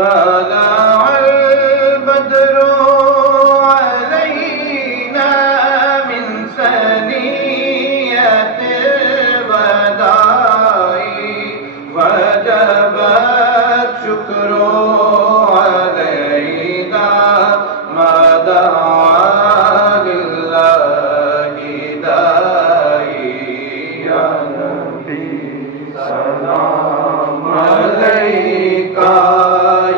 طلع البدر علينا من ثنية الوداع وجب الشكر علينا ما دعا لله داعي يا نبي سلام عليك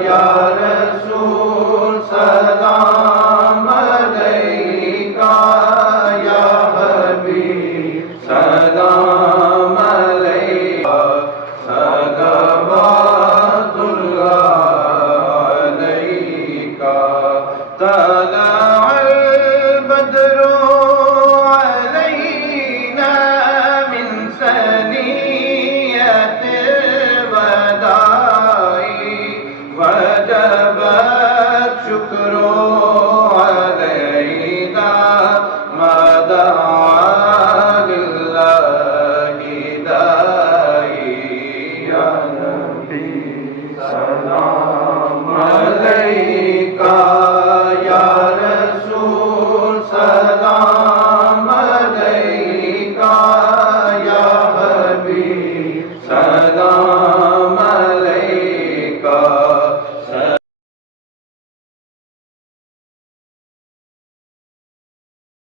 يا رسول سلام عليك يا حبيب سلام عليك صلوات الله عليك طلع البدر علينا من ثنية الوداع وجب الشكر علينا ما دعا لله داعي يا نبي سلام عليك يا رسول سلام عليك يا حبيب سلام